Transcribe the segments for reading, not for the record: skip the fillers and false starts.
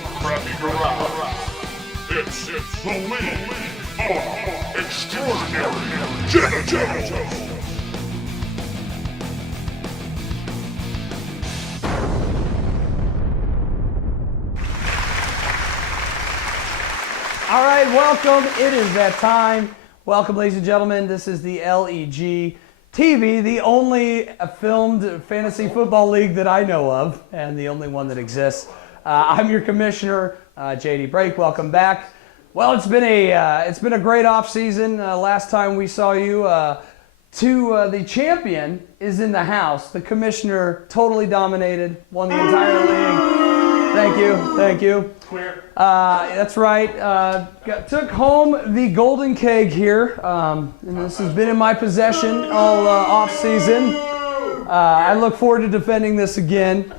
crappy garage. It's the League of Extraordinary Genitals. All right, welcome. It is that time. Welcome, ladies and gentlemen. This is the LEG TV, the only filmed fantasy football league that I know of, and the only one that exists. I'm your commissioner, JD Brake. Welcome back. Well, it's been a great off season. Last time we saw you, the champion is in the house. The commissioner totally dominated, won the entire league. Thank you. Clear. That's right. Took home the golden keg here, and this has been in my possession all off season. I look forward to defending this again.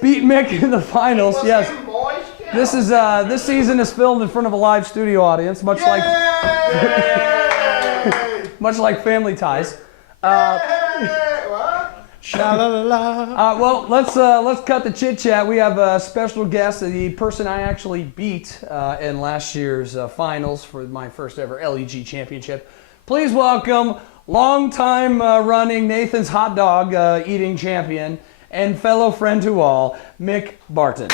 Beat Mick in the finals. Yes. This season is filmed in front of a live studio audience, much like Family Ties. Well, let's cut the chit chat. We have a special guest, the person I actually beat in last year's finals for my first ever LEG championship. Please welcome longtime running Nathan's hot dog eating champion and fellow friend to all, Mick Barton.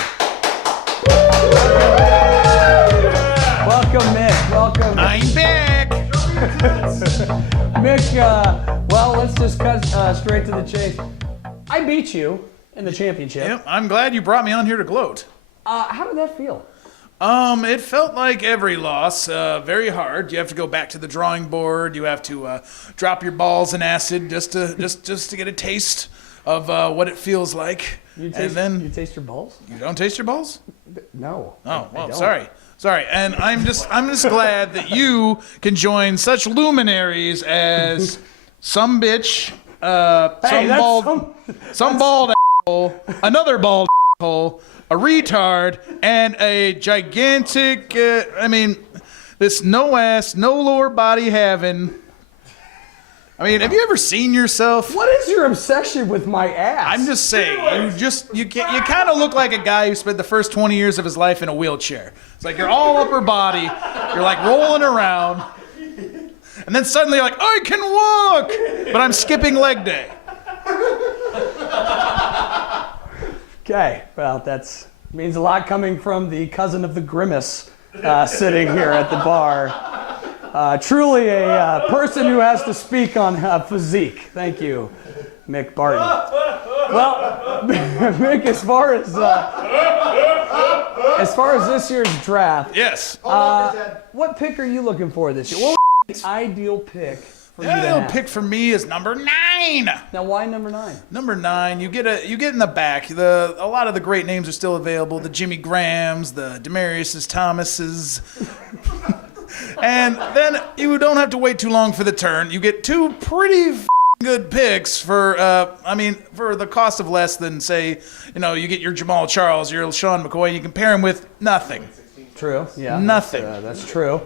Welcome, Mick. Welcome. I'm back. Mick, well, let's just cut straight to the chase. I beat you in the championship. Yep, I'm glad you brought me on here to gloat. How did that feel? It felt like every loss, very hard. You have to go back to the drawing board. You have to drop your balls in acid just to get a taste of what it feels like. You taste your balls? You don't taste your balls? No. Oh, well, sorry. And I'm just glad that you can join such luminaries as some bitch, some bald asshole, another bald asshole, a retard, and a gigantic, this no ass, no lower body having. Have you ever seen yourself? What is your obsession with my ass? I'm just saying, you kind of look like a guy who spent the first 20 years of his life in a wheelchair. It's like you're all upper body, you're like rolling around, and then suddenly you're like, I can walk, but I'm skipping leg day. Okay, well, that means a lot coming from the cousin of the Grimace sitting here at the bar. Truly a person who has to speak on physique. Thank you, Mick Barton. Well, Mick, as far as this year's draft, yes. What pick are you looking for this year? What would be the ideal pick for you to have? The ideal pick for me is number 9. Now, why number 9? Number 9, you get in the back. A lot of the great names are still available. The Jimmy Grahams, the Demarius Thomases. And then you don't have to wait too long for the turn. You get 2 pretty good picks for the cost of less than, say, you get your Jamal Charles, your Sean McCoy, and you compare him with nothing. True. Yeah. Nothing. That's true.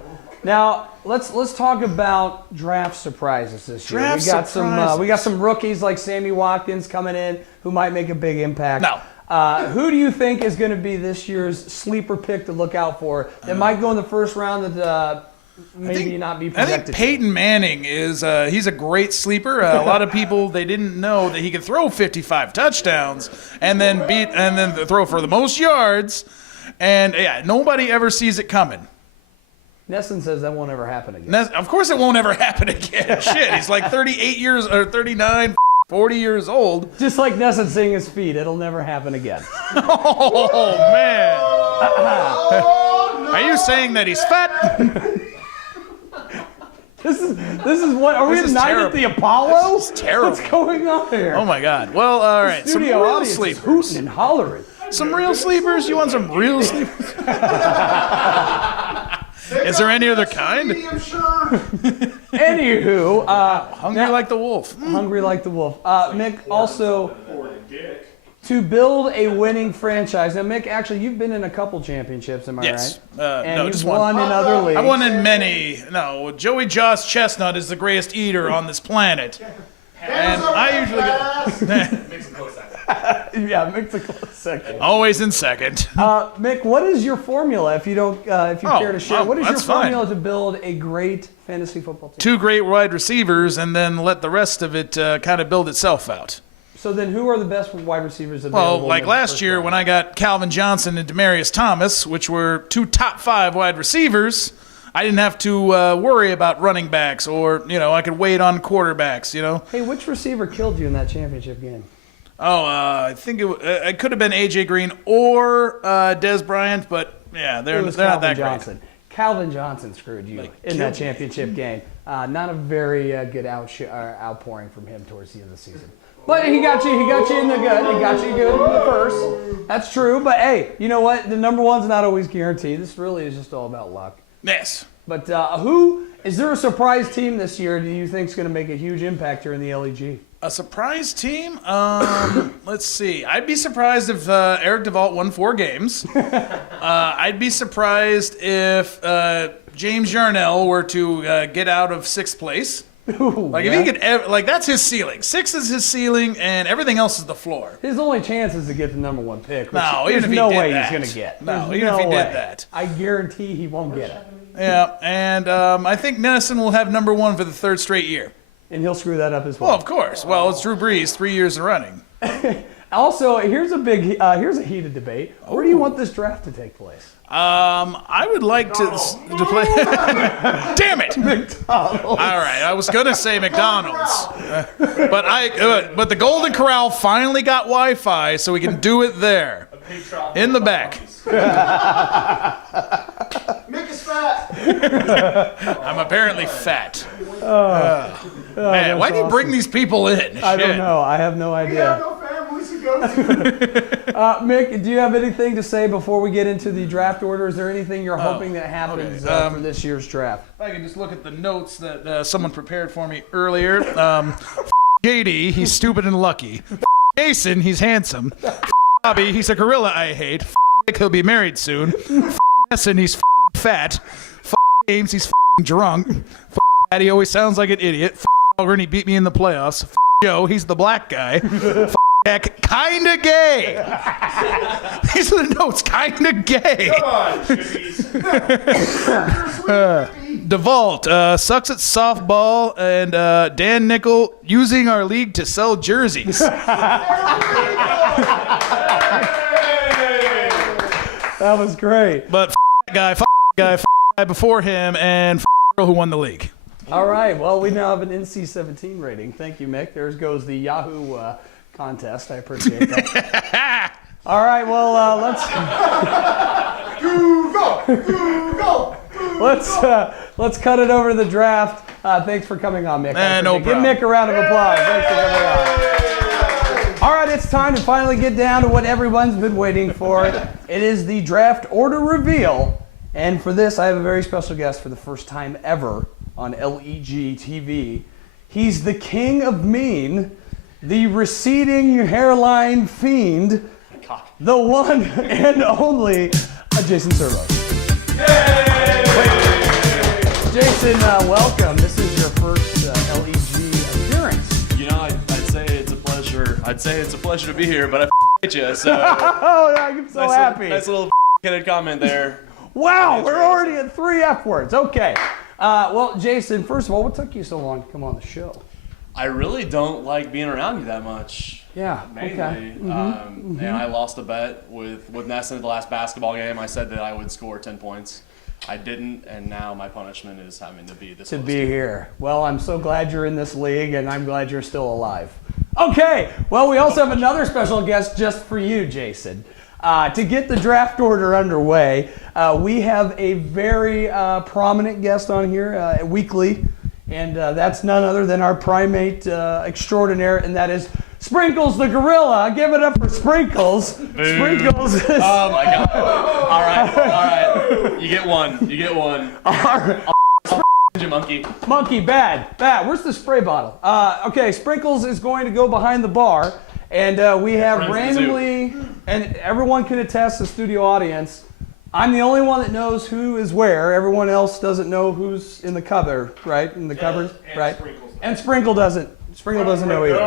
Now let's talk about draft surprises this year. We got some rookies like Sammy Watkins coming in who might make a big impact. No. Who do you think is going to be this year's sleeper pick to look out for that might go in the first round that maybe not be projected? I think Peyton Manning is he's a great sleeper. A lot of people, they didn't know that he could throw 55 touchdowns and then throw for the most yards, and nobody ever sees it coming. Nesson says that won't ever happen again. Of course it won't ever happen again. Shit, he's like 38 years or 39 40 years old. Just like Nesson seeing his feet, it'll never happen again. Oh, man. Are you saying that he's fat? This is what, are we tonight at the Apollo? This is terrible. What's going on here? Oh, my God. Well, all right. Some real sleepers. Hooting and hollering. Some real sleepers? You want some real sleepers? Is there any other kind? Anywho, hungry like the wolf. Hungry like the wolf. Mick, also to build a winning franchise. Now, Mick, actually, you've been in a couple championships, am I right? And no, you've just won in other leagues. I won in many. No, Joey Joss Chestnut is the greatest eater on this planet. And I usually get... Yeah, Mick's a close second. Always in second. Mick, what is your formula? If you don't, if you care to share, what is your that's fine. formula to build a great fantasy football team? 2 great wide receivers, and then let the rest of it kind of build itself out. So then, who are the best wide receivers available? Well, like last year when I got Calvin Johnson and Demaryius Thomas, which were 2 top 5 wide receivers, I didn't have to worry about running backs, or I could wait on quarterbacks. Hey, which receiver killed you in that championship game? Oh, I think it could have been A.J. Green or Dez Bryant, but yeah, they're not that Johnson. Great. Calvin Johnson screwed you in that championship game. Not a very good outpouring from him towards the end of the season. But he got you in the good. He got you good in the first. That's true. But hey, you know what? The number one's not always guaranteed. This really is just all about luck. Yes. But is there a surprise team this year do you think is going to make a huge impact here in the LEG? A surprise team? Let's see. I'd be surprised if Eric DeVault won 4 games. I'd be surprised if James Yarnell were to get out of 6th place. Ooh, if he could, that's his ceiling. 6 is his ceiling, and everything else is the floor. His only chance is to get the number 1 pick. No, even if he no did way that. he's going to get. No, even if he did that. I guarantee he won't get it. Yeah, and I think Nennison will have number 1 for the 3rd straight year. And he'll screw that up as well. Well, of course. Well, it's Drew Brees, 3 years running. Also, here's a heated debate. Where do you want this draft to take place? I would like to play. Damn it! McDonald's. All right, I was gonna say McDonald's, but the Golden Corral finally got Wi-Fi, so we can do it there, in the back. Mick is fat. I'm apparently fat. Man, why do you bring these people in? I don't know. I have no We idea. have no families to go to. Mick, do you have anything to say before we get into the draft order? Is there anything you're hoping that happens for this year's draft? If I can just look at the notes that someone prepared for me earlier. JD, he's stupid and lucky. Jason, he's handsome. Bobby, he's a gorilla I hate. Nick, he'll be married soon. Essen, he's fat. James, he's drunk. Daddy, he always sounds like an idiot. Algren, he beat me in the playoffs. Joe, he's the black guy. Jack, kinda gay. These are the notes, kinda gay. Come on, Jimmy's. DeVault sucks at softball, and Dan Nickel using our league to sell jerseys. That was great. But guy before him, and girl who won the league. All right. Well, we now have an NC-17 rating. Thank you, Mick. There goes the Yahoo contest. I appreciate that. All right. Well, let's cut it over to the draft. Thanks for coming on, Mick. No problem. Give Mick a round of applause. Thanks for coming on. All right, it's time to finally get down to what everyone's been waiting for. It is the draft order reveal. And for this, I have a very special guest for the first time ever on LEG TV. He's the king of mean, the receding hairline fiend, the one and only Jason Servo. Jason, welcome. This is your first LEG appearance. You know, I'd say it's a pleasure. I'd say it's a pleasure to be here, but I hate you. So Oh, I'm so happy. Nice little headed comment there. Wow, we're already at 3 F words. Okay. Well, Jason, first of all, what took you so long to come on the show? I really don't like being around you that much. Yeah. Mainly. Okay. And I lost a bet with Nesson at the last basketball game. I said that I would score 10 points. I didn't, and now my punishment is having to be this. To be here. Well, I'm so glad you're in this league, and I'm glad you're still alive. Okay. Well, we also have another special guest just for you, Jason. To get the draft order underway, we have a very prominent guest on here weekly, and that's none other than our primate extraordinaire, and that is Sprinkles the gorilla. Give it up for Sprinkles. Sprinkles is... Oh my God! All right. You get one. You get one. Monkey. Monkey, bad. Where's the spray bottle? Okay, Sprinkles is going to go behind the bar, and we have randomly, and everyone can attest, the studio audience, I'm the only one that knows who is where. Everyone else doesn't know who's in the cover, right? In the covers, right? And Sprinkle doesn't know either.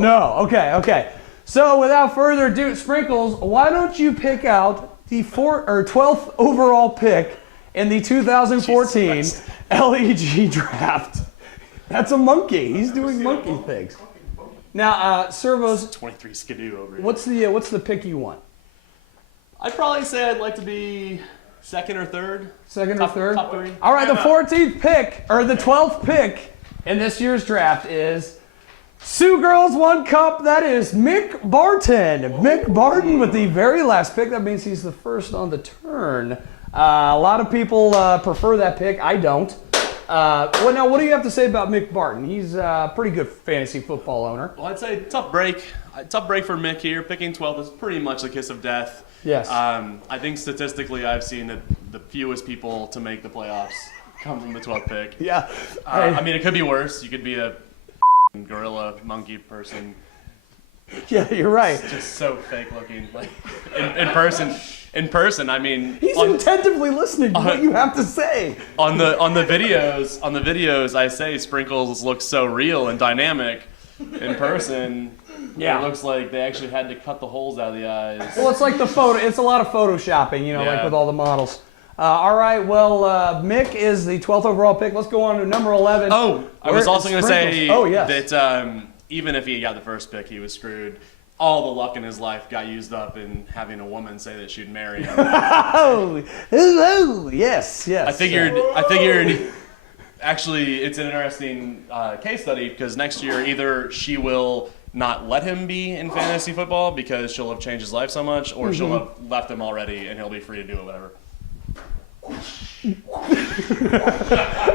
No. Okay. So without further ado, Sprinkles, why don't you pick out the 12th overall pick in the 2014 LEG draft? That's a monkey. He's doing monkey things. Now, Servos, 23 skidoo over here. what's the pick you want? I'd probably say I'd like to be second or third. Second Top- or third? top three. All right, the 14th pick, or the 12th pick in this year's draft is Sioux Girls One Cup. That is Mick Barton. Mick Barton with the very last pick. That means he's the first on the turn. A lot of people prefer that pick. I don't. What do you have to say about Mick Barton? He's a pretty good fantasy football owner. Well, I'd say tough break. Tough break for Mick here. Picking 12th is pretty much the kiss of death. Yes. I think statistically I've seen that the fewest people to make the playoffs come from the 12th pick. Yeah. I mean, it could be worse. You could be a gorilla monkey person. Yeah, you're right. Just so fake looking. Like in person. In person, I mean, He's attentively listening to what you have to say. on the videos, I say Sprinkles looks so real and dynamic. In person, Yeah. it looks like they actually had to cut the holes out of the eyes. Well, it's like the photo. It's a lot of photoshopping, like Yeah. with all the models. All right. Well, Mick is the 12th overall pick. Let's go on to number 11. Oh, I was also going to say yes. that even if he got the first pick, he was screwed. All the luck in his life got used up in having a woman say that she'd marry him. Oh, yes. I figured. Actually, it's an interesting case study because next year either she will not let him be in fantasy football because she'll have changed his life so much, or she'll have left him already and he'll be free to do it, whatever.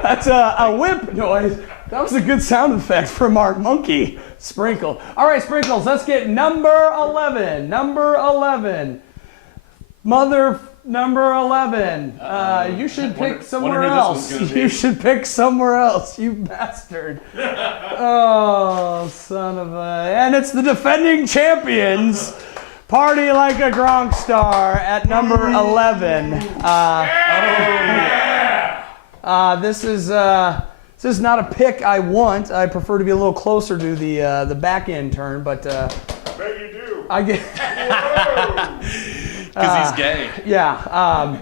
That's a whip noise. That was a good sound effect from our monkey, Sprinkle. All right, Sprinkles, let's get number 11. Number 11. Number 11. You should pick somewhere who this one's else. gonna be. You should pick somewhere else, you bastard. Oh, son of a... And it's the defending champions. Party like a Gronk star at number 11. This is not a pick I want. I prefer to be a little closer to the back end turn, but I bet you do. I get Because he's gay. yeah.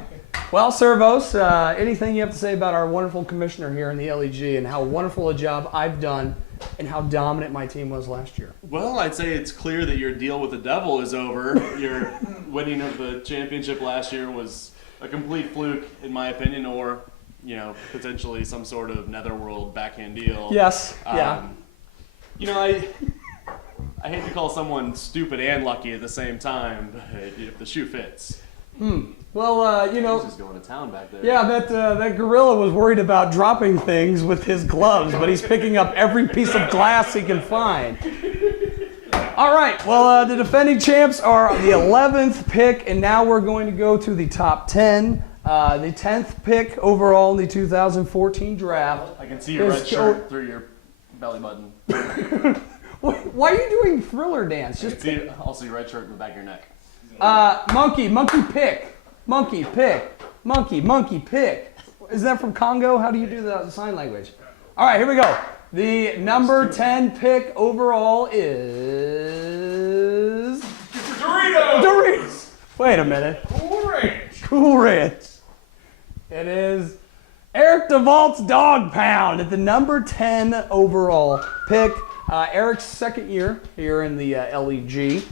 Well, Servos, anything you have to say about our wonderful commissioner here in the LEG and how wonderful a job I've done and how dominant my team was last year? Well, I'd say it's clear that your deal with the devil is over. Your winning of the championship last year was a complete fluke, in my opinion, or potentially some sort of netherworld backhand deal. Yes. Yeah. I hate to call someone stupid and lucky at the same time, but if the shoe fits. Well, He's just going to town back there. yeah, that gorilla was worried about dropping things with his gloves, but he's picking up every piece of glass he can find. All right, well, the defending champs are the 11th pick, and now we're going to go to the top 10. The 10th pick overall in the 2014 draft. I can see your red shirt through your belly button. Why are you doing Thriller dance? Just I'll see your red shirt in the back of your neck. monkey pick. Monkey pick. Is that from Congo? How do you do the sign language? All right, here we go. The number 10 pick overall is Doritos. Wait a minute. Cool Ranch. It is Eric DeVault's Dog Pound at the number 10 overall pick. Eric's second year here in the LEG. He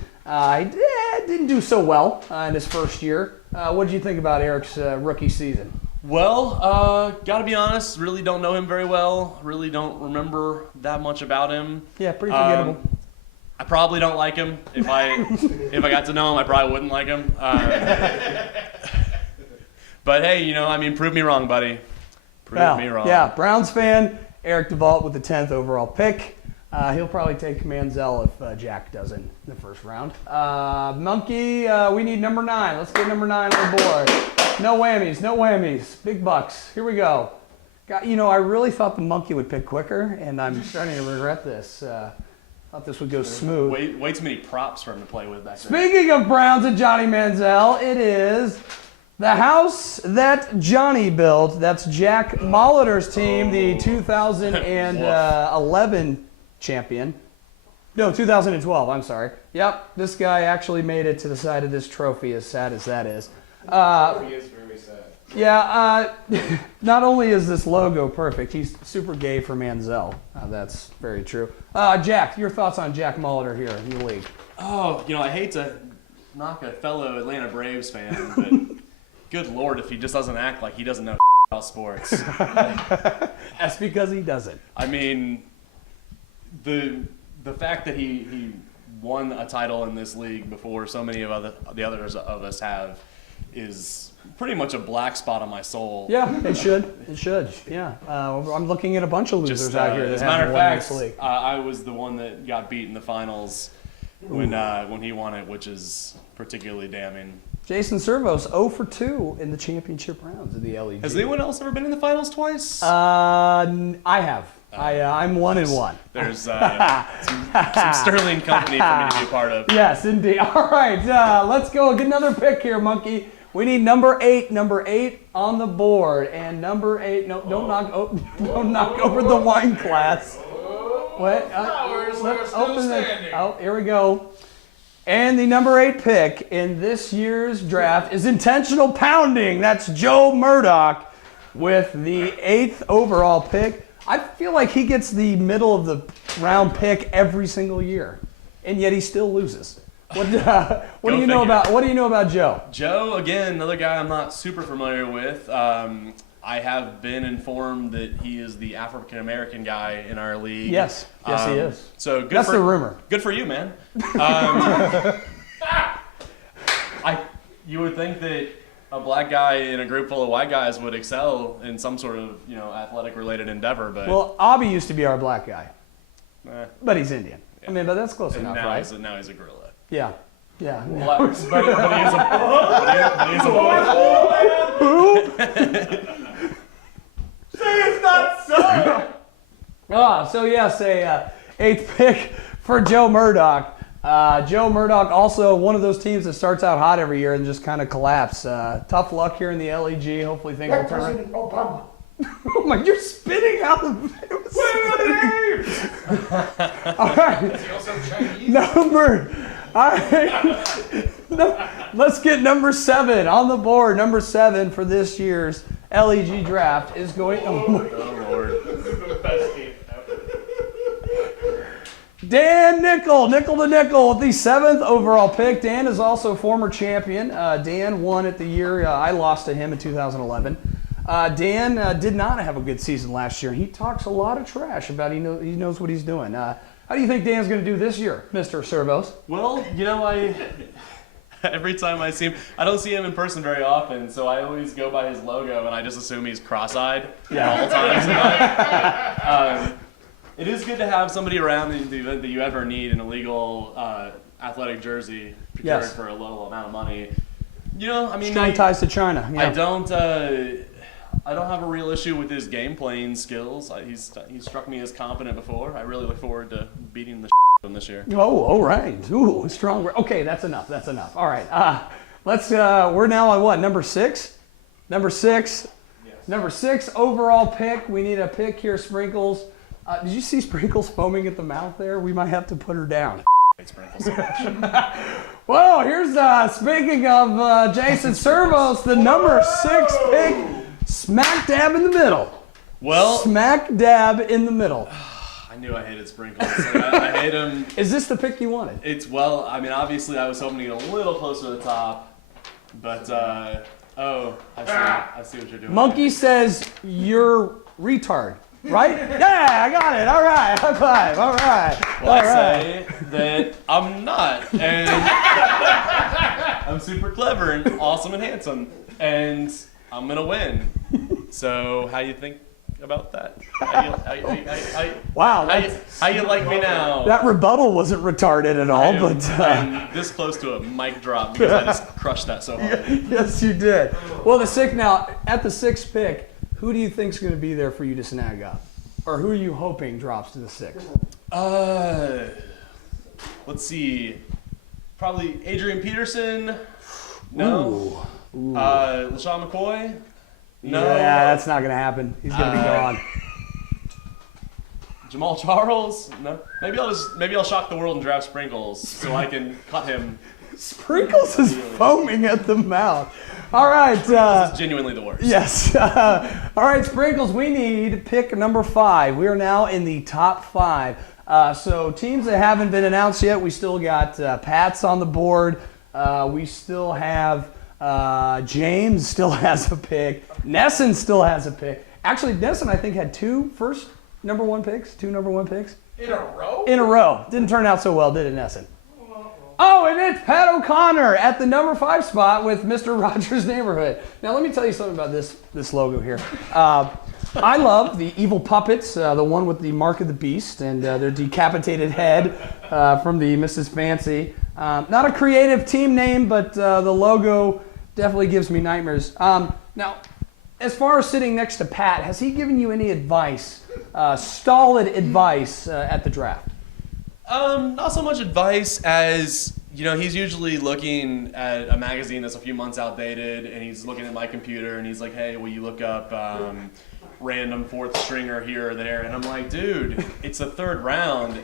didn't do so well in his first year. What did you think about Eric's rookie season? Well, gotta be honest, really don't know him very well. Really don't remember that much about him. Yeah, pretty forgettable. I probably don't like him. If I got to know him, I probably wouldn't like him. But hey, prove me wrong, buddy. Prove me wrong. Yeah, Browns fan, Eric DeVault with the 10th overall pick. He'll probably take Manziel if Jack doesn't in the first round. Monkey, we need number 9. Let's get number 9 on the board. No whammies. Big bucks. Here we go. I really thought the monkey would pick quicker, and I'm starting to regret this. Thought this would go smooth. Way too many props for him to play with back there. Speaking of Browns and Johnny Manziel, it is the house that Johnny built. That's Jack Molitor's team, the 2011 champion. No, 2012. I'm sorry. Yep, this guy actually made it to the side of this trophy, as sad as that is. He is very sad. Yeah, not only is this logo perfect, he's super gay for Manziel. That's very true. Jack, your thoughts on Jack Molitor here in the league? Oh, I hate to knock a fellow Atlanta Braves fan, but good Lord, if he just doesn't act like he doesn't know about sports. That's because he doesn't. I mean, the fact that he won a title in this league before so many of the others of us have is pretty much a black spot on my soul. Yeah, it should. It should. Yeah. I'm looking at a bunch of losers out here that as a matter haven't of won fact, this league. I was the one that got beat in the finals when he won it, which is particularly damning. Jason Servos, 0 for 2 in the championship rounds of the LEG. Has anyone else ever been in the finals twice? I have. I'm 1-1. There's some sterling company for me to be a part of. Yes, indeed. All right, let's go. Get another pick here, Monkey. We need number 8 on the board, and number 8. No, don't knock over the wine glass. What? Let's open it. Oh, here we go. And the number 8 pick in this year's draft is Intentional Pounding. That's Joe Murdoch with the 8th overall pick. I feel like he gets the middle of the round pick every single year, and yet he still loses. What do you know about Joe? Joe, again, another guy I'm not super familiar with. I have been informed that he is the African American guy in our league. Yes, he is. So good. That's the rumor. Good for you, man. You would think that a black guy in a group full of white guys would excel in some sort of athletic related endeavor, but Abby used to be our black guy, but he's Indian. Yeah. I mean, but that's close enough, now right? Now he's a gorilla. Yeah. Yeah. But he is a boy. Say it's not so. So yes, a 8th pick for Joe Murdoch. Joe Murdoch, also one of those teams that starts out hot every year and just kind of collapse. Tough luck here in the LEG. Hopefully things will turn around. President Obama. Oh my, you're spitting out the... All right. Is he also Chinese? All right. Let's get number 7 on the board. Number 7 for this year's LEG draft is going... Oh, Lord. This is the best team ever. Dan Nickel with the 7th overall pick. Dan is also former champion. Dan won at the year I lost to him in 2011. Dan did not have a good season last year. He talks a lot of trash about he knows what he's doing. How do you think Dan's going to do this year, Mr. Servos? Well, every time I see him, I don't see him in person very often, so I always go by his logo and I just assume he's cross-eyed at all times in life. It is good to have somebody around in the event that you ever need an illegal athletic jersey procured for a low amount of money. Strong ties to China. Yeah. I don't have a real issue with his game playing skills. He's struck me as competent before. I really look forward to beating the out of him this year. Oh, all right. Ooh, strong. Okay, that's enough. All right. Let's. We're now on what? Number 6. Number 6. Yes. Number 6 overall pick. We need a pick here, Sprinkles. Did you see Sprinkles foaming at the mouth there? We might have to put her down. Sprinkles so much. Well, here's speaking of Jason Servos, the number 6 pick, smack dab in the middle. Well, smack dab in the middle. I knew I hated Sprinkles. I hate him. Is this the pick you wanted? Obviously I was hoping to get a little closer to the top, but I see what you're doing. Monkey says you're retard. Right? Yeah, I got it. All right. High five. All right. Well, I say that I'm not. And I'm super clever and awesome and handsome. And I'm going to win. So how you think about that? Wow. How you like me now? That rebuttal wasn't retarded at all, I'm this close to a mic drop because I just crushed that so hard. Yes, you did. Well, at the 6th pick, who do you think is going to be there for you to snag up? Or who are you hoping drops to the 6th? Let's see. Probably Adrian Peterson. No. Ooh. LaShawn McCoy. No. Yeah, that's not going to happen. He's going to be gone. Jamal Charles? No. Maybe I'll shock the world and draft Sprinkles so I can cut him. Sprinkles is foaming at the mouth. All right. This is genuinely the worst. Yes. All right, Sprinkles, we need pick number 5. We are now in the top 5. So teams that haven't been announced yet, we still got Pats on the board. We still have James still has a pick. Nesson still has a pick. Actually, Nesson, I think, had 2 number 1 picks. In a row? In a row. Didn't turn out so well, did it, Nesson? Oh, and it's Pat O'Connor at the number 5 spot with Mr. Rogers' Neighborhood. Now, let me tell you something about this logo here. I love the evil puppets, the one with the mark of the beast and their decapitated head from the Mrs. Fancy. Not a creative team name, but the logo definitely gives me nightmares. Now, as far as sitting next to Pat, has he given you any advice, stolid advice at the draft? Not so much advice as, he's usually looking at a magazine that's a few months outdated, and he's looking at my computer, and he's like, hey, will you look up random 4th stringer here or there? And I'm like, dude, it's the 3rd round.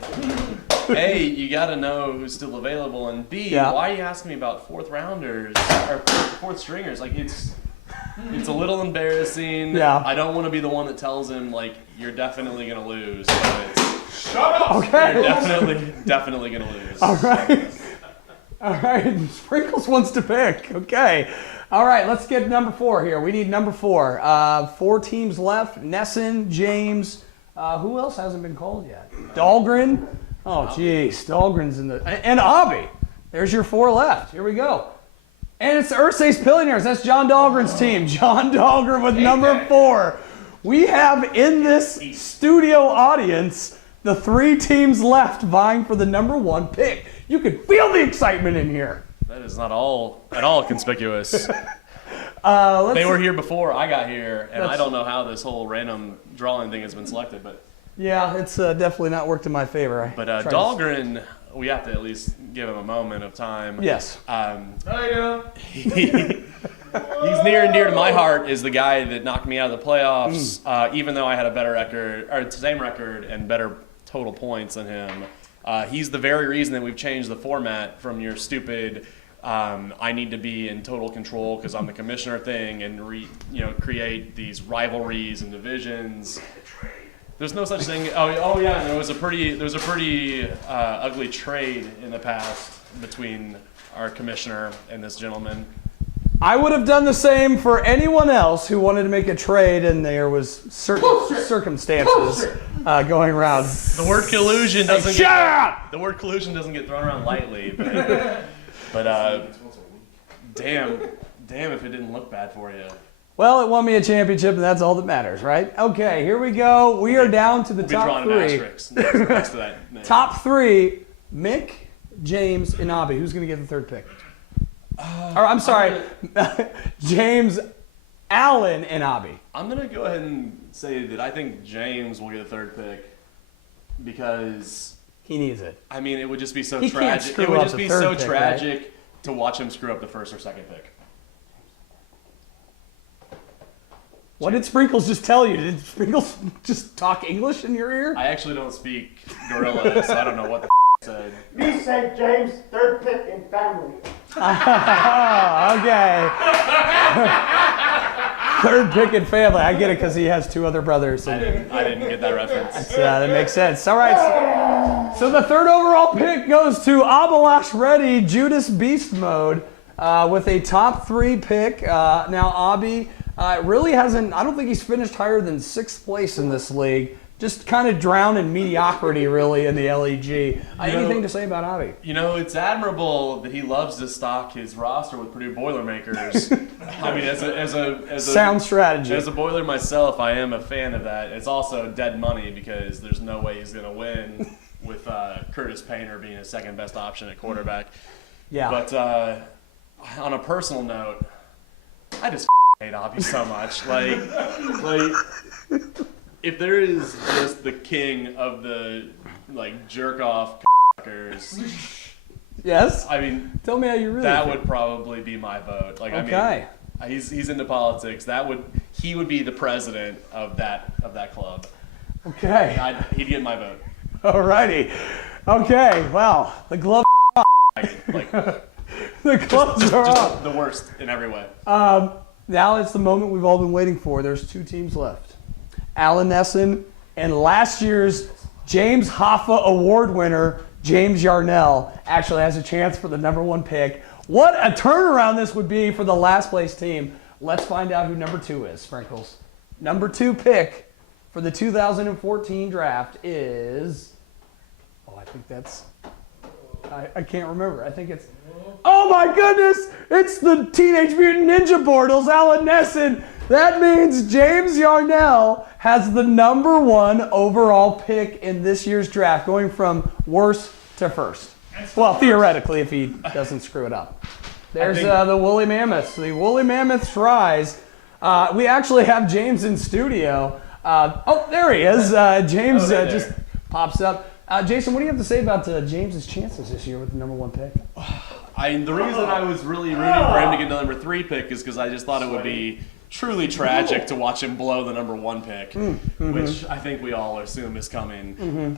A, you got to know who's still available, and B, why are you asking me about 4th rounders or 4th stringers? Like, it's a little embarrassing. Yeah. I don't want to be the one that tells him, like, you're definitely going to lose, but shut up! Okay. You're definitely going to lose. All right. Sprinkles wants to pick. Okay. All right, let's get number 4 here. We need number 4. 4 teams left. Nesson, James. Who else hasn't been called yet? Dahlgren. Oh, jeez. Dahlgren's in the... And Avi. There's your 4 left. Here we go. And it's the Ursay's Billionaires. That's John Dahlgren's team. John Dahlgren with number 4. We have in this studio audience the 3 teams left vying for the number 1 pick. You can feel the excitement in here. That is not at all conspicuous. They were here before I got here, and I don't know how this whole random drawing thing has been selected, but yeah, it's definitely not worked in my favor. But Dahlgren, we have to at least give him a moment of time. Yes. He's near and dear to my heart. Is the guy that knocked me out of the playoffs, even though I had a better record, or same record, and better total points than him. He's the very reason that we've changed the format from your stupid I need to be in total control because I'm the commissioner thing and create these rivalries and divisions. There's no such thing. Oh yeah, there was a pretty ugly trade in the past between our commissioner and this gentleman. I would have done the same for anyone else who wanted to make a trade, and there was certain circumstances going around. The word collusion doesn't get thrown around lightly, but damn if it didn't look bad for you. Well, it won me a championship, and that's all that matters, right? Okay, here we go. We are down to the top 3. Next to that name. Top 3: Mick, James, and Abby. Who's going to get the 3rd pick? Or I'm sorry, James, Allen, and Abby. I'm gonna go ahead and say that I think James will get a 3rd pick because he needs it. I mean, it would just be so He can't tragic. screw It would up just the be third so pick, tragic right? to watch him screw up the 1st or 2nd pick. What did Sprinkles just tell you? Did Sprinkles just talk English in your ear? I actually don't speak gorilla, so I don't know what the said. You said James, 3rd pick in family. Oh, okay. 3rd pick in family. I get it because he has 2 other brothers. I didn't get that reference. That makes sense. All right. So the 3rd overall pick goes to Abalash Reddy, Judas Beast Mode, with a top 3 pick. Now, Abby really hasn't, I don't think he's finished higher than 6th place in this league. Just kind of drowned in mediocrity, really, in the LEG. Anything to say about Avi? It's admirable that he loves to stock his roster with Purdue Boilermakers. I mean, as a sound strategy. As a Boiler myself, I am a fan of that. It's also dead money because there's no way he's going to win with Curtis Painter being his 2nd best option at quarterback. Yeah. But on a personal note, I just hate Avi so much. Like. If there is just the king of the jerk off yes. I mean, tell me how you really that feel. would probably be my vote. Okay. I mean, he's into politics. He would be the president of that club. Okay. He'd get my vote. Alrighty. Okay. Well, the gloves. Like The gloves are off. just the worst in every way. Now it's the moment we've all been waiting for. There's 2 teams left. Alan Nesson and last year's James Hoffa Award winner, James Yarnell, actually has a chance for the number 1 pick. What a turnaround this would be for the last place team. Let's find out who number 2 is, Sprinkles. Number 2 pick for the 2014 draft is... Oh, I think that's... I can't remember. I think it's... Oh my goodness! It's the Teenage Mutant Ninja Portals, Alan Nesson. That means James Yarnell has the number 1 overall pick in this year's draft, going from worst to first. Well, theoretically, if he doesn't screw it up. There's the Woolly Mammoths. The Woolly Mammoths rise. We actually have James in studio. Oh, there he is. James just pops up. Jason, what do you have to say about James's chances this year with the number 1 pick? The reason I was really rooting for him to get the number 3 pick is because I just thought it would be truly tragic to watch him blow the number 1 pick, which I think we all assume is coming.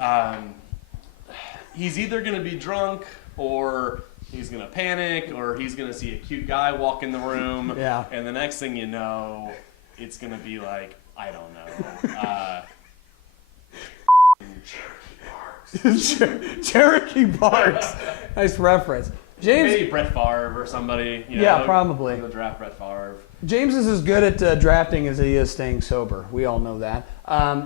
He's either going to be drunk, or he's going to panic, or he's going to see a cute guy walk in the room, and the next thing you know, it's going to be like, I don't know. Cherokee Parks. Nice reference. James, Maybe Brett Favre or somebody. Yeah, probably. They'll draft Brett Favre. James is as good at drafting as he is staying sober. We all know that.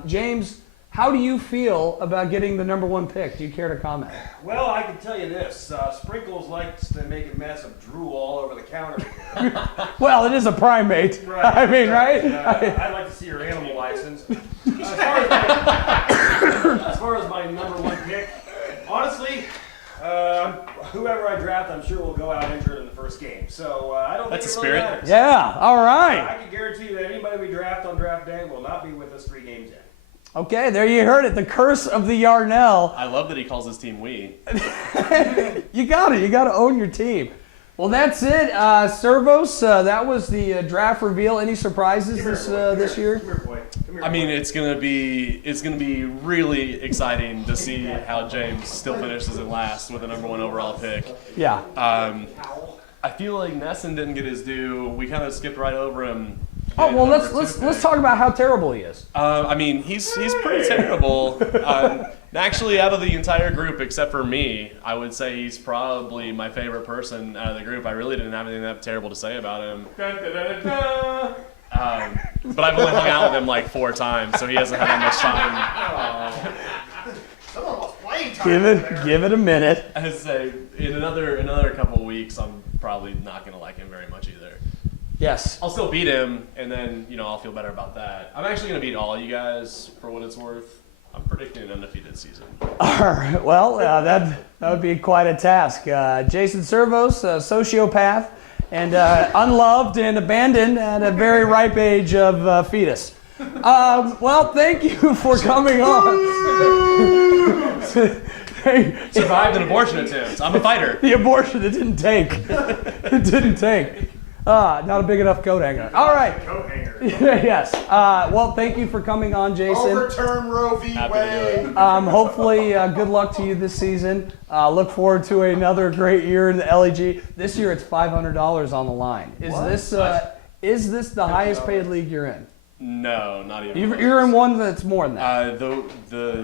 James, how do you feel about getting the number 1 pick? Do you care to comment? Well, I can tell you this. Sprinkles likes to make a mess of drool all over the counter. Well, it is a primate. Right. I mean, right? I'd like to see your animal license. As far as my number 1 pick, honestly, whoever I draft, I'm sure will go out injured in the first game. So I don't That's think a it really spirit. matters. Yeah, all right. I can guarantee you that anybody we draft on draft day will not be with us 3 games in. Okay, there you heard it. The curse of the Yarnell. I love that he calls his team we. You got to own your team. Well, that's it. Servos, that was the draft reveal. Any surprises this year? Come here, boy. Come here, I mean, boy. it's gonna be really exciting to see how James still finishes in last with the number 1 overall pick. Yeah. I feel like Nesson didn't get his due. We kind of skipped right over him. Oh well, let's talk about how terrible he is. I mean, he's pretty terrible. Actually, out of the entire group except for me, I would say he's probably my favorite person out of the group. I really didn't have anything that terrible to say about him. But I've only hung out with him like 4 times, so he hasn't had that much time. Give it a minute. I'd say in another couple of weeks, I'm probably not gonna like him very much either. Yes. I'll still beat him, and then I'll feel better about that. I'm actually gonna beat all you guys for what it's worth. I'm predicting an undefeated season. All right. Well, that would be quite a task. Jason Servos, sociopath, and unloved and abandoned at a very ripe age of fetus. Well, thank you for coming on. Survived an abortion attempt. I'm a fighter. The abortion, it didn't take. It didn't take. Not a big enough coat hanger. All right. Coat hanger. Yes. Well, thank you for coming on, Jason. Overturn Roe v. Happy to do Wade. Hopefully, good luck to you this season. Look forward to another great year in the LEG. This year, it's $500 on the line. Is this the highest paid league you're in? No, not even. You're in one that's more than that. The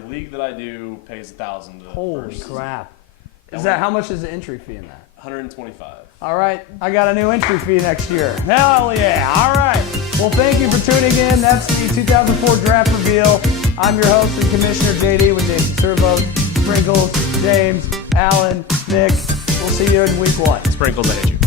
league that I do pays $1,000. Holy crap! How much is the entry fee in that? $125. All right, I got a new entry fee next year. Hell yeah! All right. Well, thank you for tuning in. That's the 2004 draft reveal. I'm your host and Commissioner JD with Jason Servo, Sprinkles, James, Alan, Nick. We'll see you in week 1. Sprinkles, I hate you.